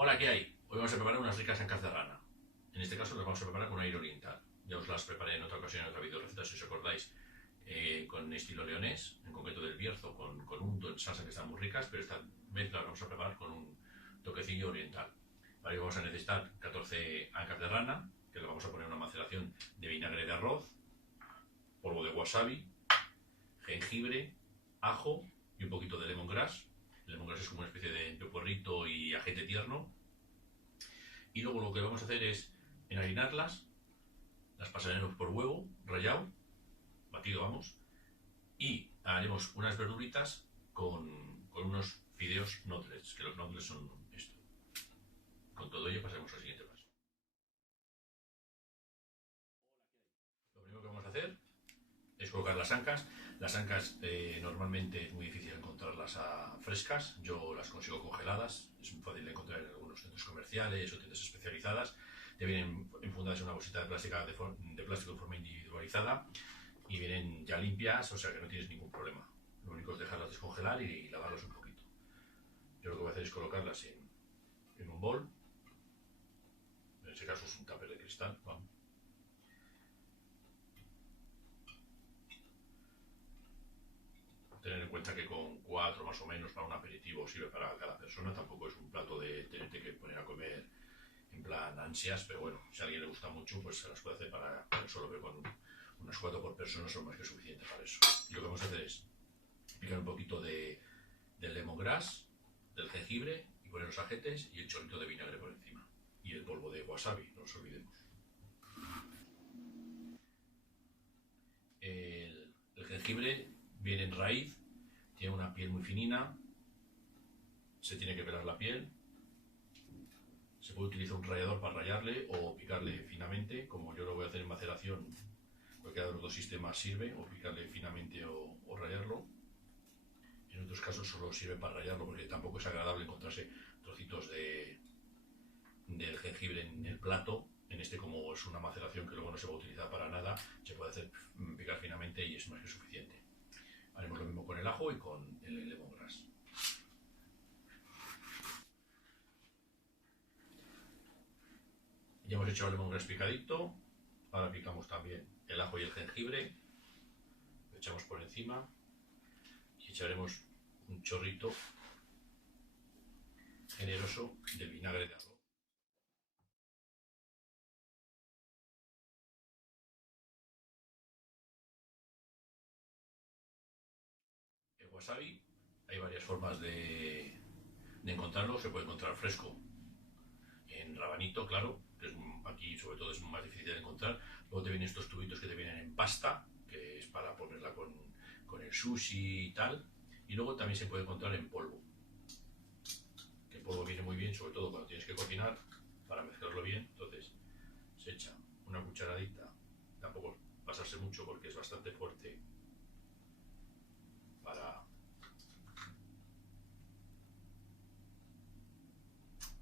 Hola, ¿qué hay? Hoy vamos a preparar unas ricas ancas de rana. En este caso las vamos a preparar con aire oriental. Ya os las preparé en otra ocasión en otra videoreceta, si os acordáis, con estilo leonés, en concreto del Bierzo, con unto en salsa, que están muy ricas, pero esta vez las vamos a preparar con un toquecillo oriental. Para ello vamos a necesitar 14 ancas de rana, que le vamos a poner una maceración de vinagre de arroz, polvo de wasabi, jengibre, ajo y un poquito de lemongrass. El lemongrass es como una especie de puerrito y ajete tierno. Y luego lo que vamos a hacer es enharinarlas, las pasaremos por huevo rallado, batido vamos, y haremos unas verduritas con unos fideos noodles, que los noodles son esto. Con todo ello pasaremos al siguiente paso. Lo primero que vamos a hacer es colocar las ancas. Las ancas normalmente es muy difícil encontrarlas frescas, yo las consigo congeladas, es muy fácil de encontrar en algunos centros comerciales o tiendas especializadas. Te vienen enfundadas en una bolsita de plástico de forma individualizada y vienen ya limpias, o sea que no tienes ningún problema. Lo único es dejarlas descongelar y lavarlas un poquito. Yo lo que voy a hacer es colocarlas en un bol, en este caso es un tupper de cristal, vamos. Tener en cuenta que con 4 más o menos para un aperitivo sirve para cada persona, tampoco es un plato de tenerte que poner a comer en plan ansias, pero bueno, si a alguien le gusta mucho, pues se las puede hacer para solo, pero con unas 4 por persona son más que suficiente para eso. Y lo que vamos a hacer es picar un poquito del lemongrass, del jengibre, y poner los ajetes y el chorrito de vinagre por encima. Y el polvo de wasabi, no nos olvidemos. El jengibre viene en raíz, tiene una piel muy finina, se tiene que pelar la piel. Se puede utilizar un rallador para rallarle o picarle finamente, como yo lo voy a hacer en maceración. Cualquiera de los dos sistemas sirve, o picarle finamente o rallarlo. En otros casos solo sirve para rallarlo, porque tampoco es agradable encontrarse trocitos del jengibre en el plato. En este, como es una maceración que luego no se va a utilizar para nada, se puede hacer picar finamente y es más que suficiente. Haremos lo mismo con el ajo y con el lemongrass. Ya hemos hecho el lemongrass picadito, ahora picamos también el ajo y el jengibre, lo echamos por encima y echaremos un chorrito generoso de vinagre de arroz. El wasabi, hay varias formas de encontrarlo, se puede encontrar fresco en rabanito, claro, que aquí sobre todo es más difícil de encontrar. Luego te vienen estos tubitos que te vienen en pasta, que es para ponerla con el sushi y tal. Y luego también se puede encontrar en polvo, que el polvo viene muy bien, sobre todo cuando tienes que cocinar, para mezclarlo bien. Entonces se echa una cucharadita, tampoco pasarse mucho porque es bastante fuerte,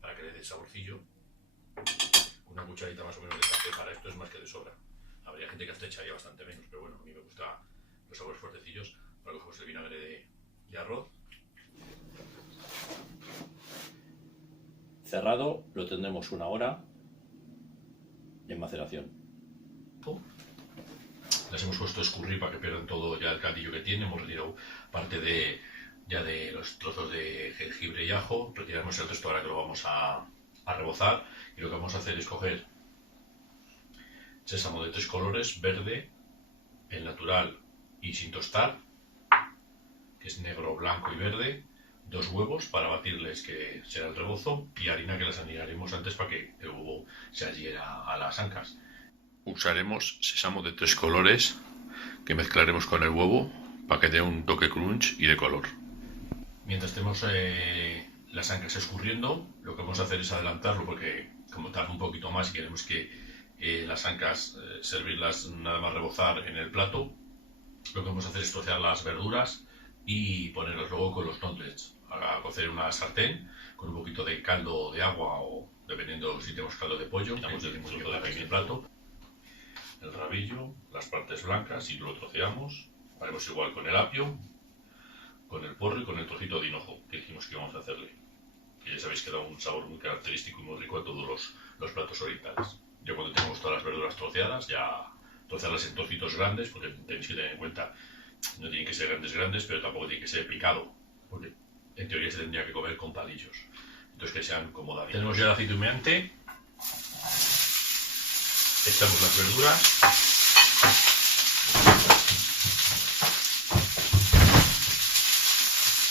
para que le dé saborcillo. Una cucharadita más o menos de café para esto es más que de sobra. Habría gente que hasta echaría bastante menos, pero bueno, a mí me gustan los sabores fuertecillos. Ahora cogemos el vinagre de arroz. Cerrado, lo tendremos 1 hora en maceración. Las hemos puesto a escurrir para que pierdan todo ya el caldillo que tiene. Hemos retirado parte de los trozos de jengibre y ajo. Retiramos el resto ahora que lo vamos a rebozar. Y lo que vamos a hacer es coger sésamo de 3 colores, verde, el natural y sin tostar, que es negro, blanco y verde, 2 huevos para batirles, que será el rebozo, y harina, que las aninaremos antes para que el huevo se adhiera a las ancas. Usaremos sésamo de 3 colores que mezclaremos con el huevo para que dé un toque crunch y de color. Mientras tenemos las ancas escurriendo, lo que vamos a hacer es adelantarlo, porque como tarda un poquito más y queremos que las ancas servirlas nada más rebozar en el plato, lo que vamos a hacer es trocear las verduras y ponerlas luego con los noodles a cocer en una sartén con un poquito de caldo de agua, o dependiendo si tenemos caldo de pollo, damos el trozo de en el plato, el rabillo, las partes blancas, y lo troceamos. Haremos igual con el apio, con el porro y con el trocito de hinojo que dijimos que íbamos a hacerle. que ya sabéis que da un sabor muy característico y muy rico a todos los platos orientales. Ya cuando tenemos todas las verduras troceadas, ya trocearlas en trocitos grandes, porque tenéis que tener en cuenta, no tienen que ser grandes, pero tampoco tienen que ser picado, porque en teoría se tendría que comer con palillos. Entonces que sean cómodas. Tenemos ya el aceite humeante, echamos las verduras,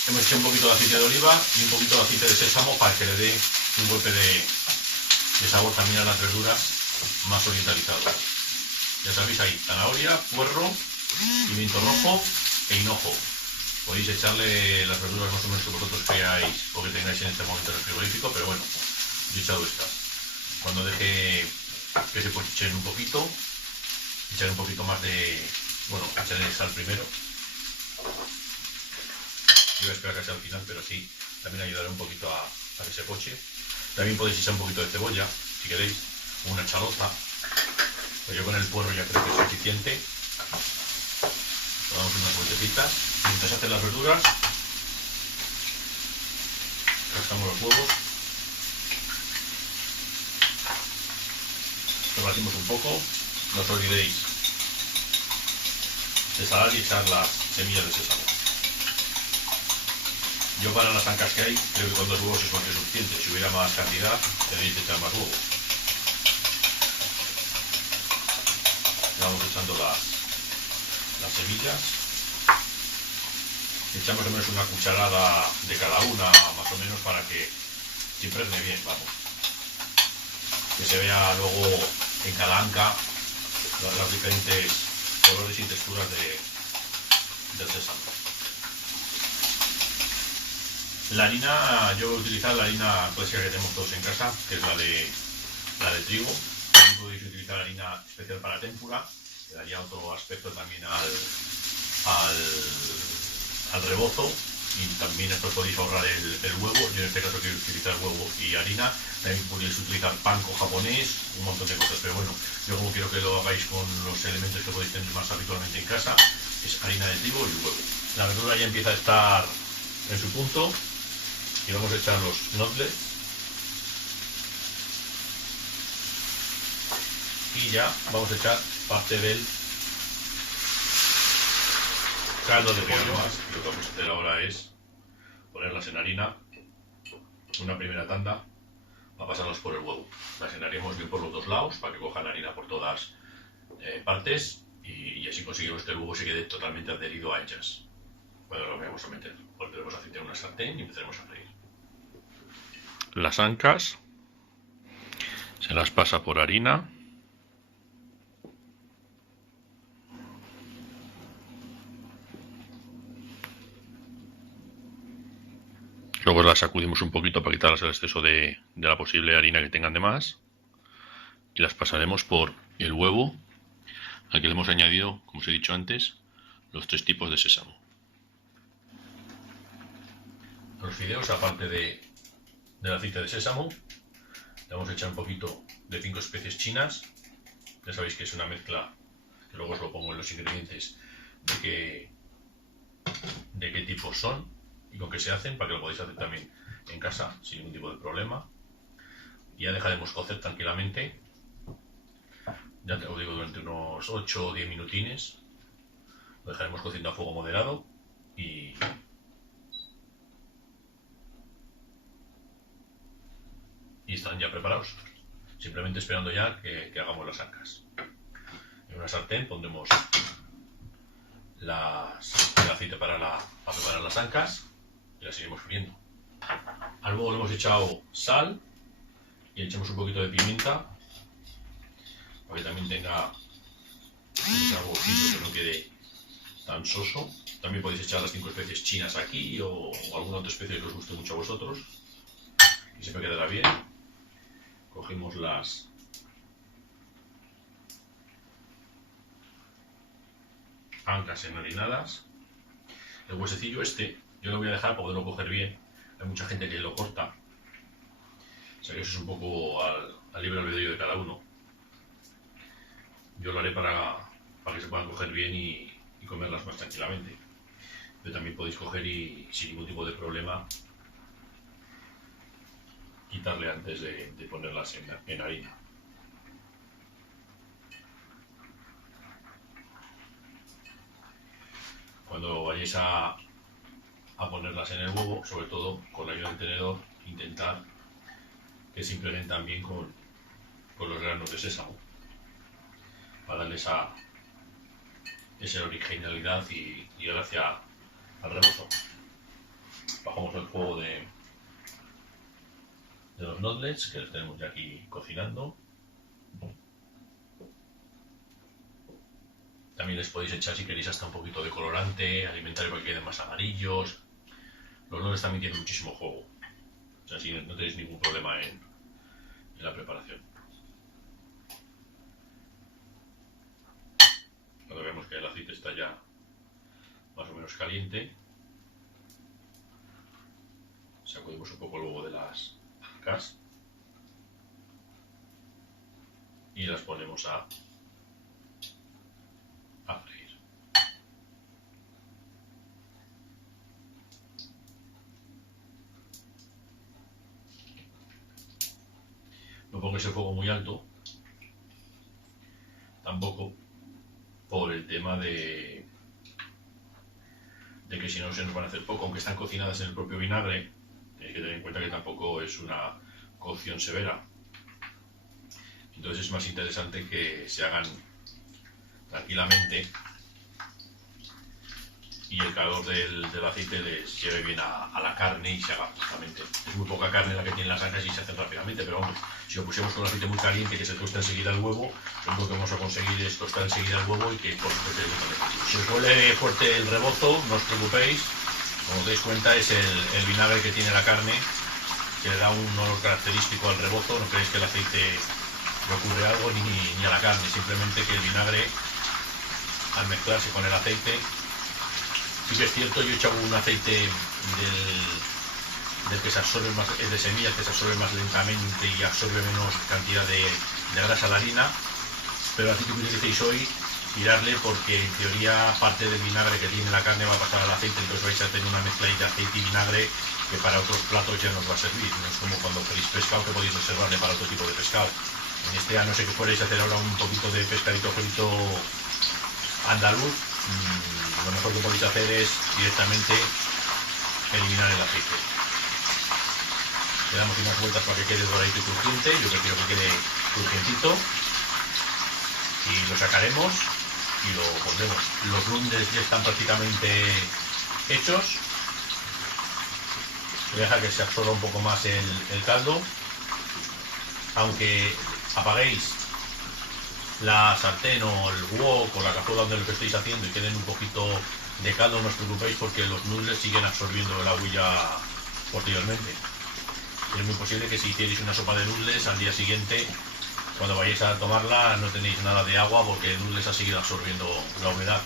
hemos hecho un poquito de aceite de oliva y un poquito de aceite de sésamo para que le dé un golpe de sabor también a las verduras más orientalizado. Ya sabéis, ahí zanahoria, puerro, pimiento rojo e hinojo. Podéis echarle las verduras más o menos que vosotros creáis o que tengáis en este momento en el frigorífico, pero bueno, yo he echado estas. Cuando deje que se pochen un poquito, echaré un poquito más de... bueno, echaré sal primero. Yo voy a esperar casi al final, pero sí, también ayudaré un poquito a que se poche. También podéis echar un poquito de cebolla, si queréis, o una chaloza. Pues yo con el puerro ya creo que es suficiente. Le damos unas vueltecitas. Mientras hacen las verduras, cascamos los huevos. Los batimos un poco. No os olvidéis de salar y echar las semillas de sésamo. Yo para las ancas que hay, creo que con 2 huevos es más que suficiente. Si hubiera más cantidad, tenéis que echar más huevos. Vamos echando las semillas. Echamos más o menos una cucharada de cada una, más o menos, para que se impregne bien, vamos. Que se vea luego en cada anca las diferentes colores y texturas del sésamo. La harina, yo voy a utilizar la harina clásica que tenemos todos en casa, que es la de trigo. También podéis utilizar harina especial para tempura, que daría otro aspecto también al rebozo, y también esto podéis ahorrar el huevo. Yo en este caso quiero utilizar huevo y harina. También podéis utilizar panko japonés, un montón de cosas, pero bueno, yo como quiero que lo hagáis con los elementos que podéis tener más habitualmente en casa, es harina de trigo y huevo. La verdura ya empieza a estar en su punto y vamos a echar los noodles y ya vamos a echar parte del caldo de pollo. Lo que vamos a hacer ahora es ponerlas en harina, una primera tanda, para pasarlas por el huevo. Las enharemos bien por los dos lados para que cojan harina por todas partes y así conseguimos que el huevo se quede totalmente adherido a ellas. Bueno, lo vamos a meter. Volveremos a aceite en una sartén y empezaremos a freír. Las ancas se las pasa por harina. Luego las sacudimos un poquito para quitarles el exceso de la posible harina que tengan de más. Y las pasaremos por el huevo. Aquí le hemos añadido, como os he dicho antes, los 3 tipos de sésamo. A los fideos, aparte del aceite de sésamo, le vamos a echar un poquito de 5 especies chinas. Ya sabéis que es una mezcla, que luego os lo pongo en los ingredientes, de qué tipos son y con qué se hacen, para que lo podáis hacer también en casa sin ningún tipo de problema. Y ya dejaremos cocer tranquilamente, ya te lo digo, durante unos 8 o 10 minutines. Lo dejaremos cociendo a fuego moderado y están ya preparados. Simplemente esperando ya que hagamos las ancas. En una sartén pondremos el aceite para preparar las ancas y las seguimos friendo. Al huevo le hemos echado sal y le echamos un poquito de pimienta para que también tenga un saborcito, que no quede tan soso. También podéis echar las 5 especies chinas aquí o alguna otra especie que os guste mucho a vosotros y siempre quedará bien. Cogemos las ancas enharinadas. El huesecillo este yo lo voy a dejar para poderlo coger bien. Hay mucha gente que lo corta, o sea que eso es un poco al libre albedrío de cada uno. Yo lo haré para que se puedan coger bien y comerlas más tranquilamente. Pero también podéis coger y sin ningún tipo de problema quitarle antes de ponerlas en harina. Cuando vayáis a ponerlas en el huevo, sobre todo con la ayuda del tenedor, intentar que se impregnen también con los granos de sésamo, para darle esa originalidad y gracia al rebozo. Bajamos el fuego de los noodles, que los tenemos ya aquí cocinando. También les podéis echar, si queréis, hasta un poquito de colorante alimentario para que queden más amarillos. Los noodles también tienen muchísimo juego, o sea, así no tenéis ningún problema en la preparación. Cuando vemos que el aceite está ya más o menos caliente, sacudimos un poco el huevo de las ancas y las ponemos a freír. No pongáis el fuego muy alto, tampoco, por el tema de que si no se nos van a hacer poco, aunque están cocinadas en el propio vinagre. Tenéis que tener en cuenta que tampoco es una cocción severa, entonces es más interesante que se hagan tranquilamente y el calor del aceite les lleve bien a la carne y se haga justamente. Es muy poca carne la que tienen las ancas y se hacen rápidamente, pero vamos, si lo pusiéramos con el aceite muy caliente, que se tosta enseguida el huevo, lo único que vamos a conseguir es tostar enseguida el huevo y que por supuesto, si os huele fuerte el rebozo, no os preocupéis. Como os dais cuenta, es el vinagre que tiene la carne, que le da un olor característico al rebozo. No creéis que el aceite le ocurre algo ni a la carne, simplemente que el vinagre, al mezclarse con el aceite, sí que es cierto, yo he echado un aceite del que se absorbe más, es de semillas, que se absorbe más lentamente y absorbe menos cantidad de grasa a la harina, pero el aceite que utilicéis hoy, tirarle, porque en teoría parte del vinagre que tiene la carne va a pasar al aceite, entonces vais a tener una mezcla de aceite y vinagre que para otros platos ya nos va a servir. No es como cuando freís pescado, que podéis reservarle para otro tipo de pescado. En este, a no ser que fuerais a hacer ahora un poquito de pescadito frito andaluz, lo mejor que podéis hacer es directamente eliminar el aceite. Le damos unas vueltas para que quede doradito y crujiente. Yo prefiero que quede crujientito, y lo sacaremos y lo pondremos. Los noodles ya están prácticamente hechos. Voy a dejar que se absorba un poco más el caldo. Aunque apaguéis la sartén o el wok o la cazuela donde lo que estéis haciendo y queden un poquito de caldo, no os preocupéis, porque los noodles siguen absorbiendo el agua posteriormente. Es muy posible que si hicierais una sopa de noodles, al día siguiente, cuando vayáis a tomarla, no tenéis nada de agua, porque el noodles ha seguido absorbiendo la humedad.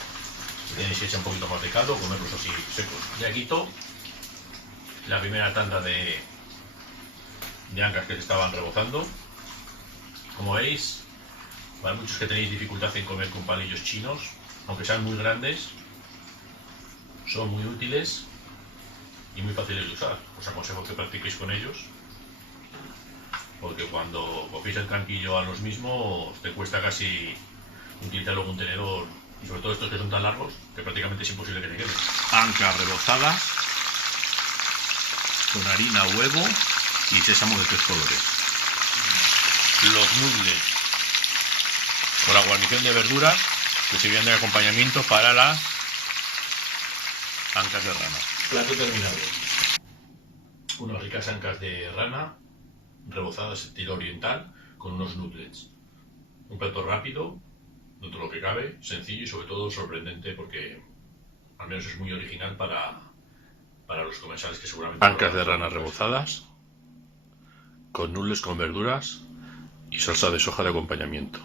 Si tenéis que echar un poquito más de caldo, comerlos así secos. Ya quito la primera tanda de ancas que se estaban rebozando. Como veis, para muchos que tenéis dificultad en comer con palillos chinos, aunque sean muy grandes, son muy útiles y muy fáciles de usar. Os aconsejo que practiquéis con ellos, porque cuando cogéis el tranquillo a los mismos, te cuesta casi utilizar luego un tenedor, y sobre todo estos que son tan largos que prácticamente es imposible que te queden. Ancas rebozadas con harina, huevo y sésamo de 3 colores. Los noodles con la guarnición de verduras que sirven de acompañamiento para las ancas de rana. Plato terminado. Unas ricas ancas de rana rebozadas estilo oriental con unos noodles. Un plato rápido, dentro de lo que cabe, sencillo y sobre todo sorprendente, porque al menos es muy original para los comensales que seguramente... Ancas de rana rebozadas con noodles con verduras y salsa de soja de acompañamiento.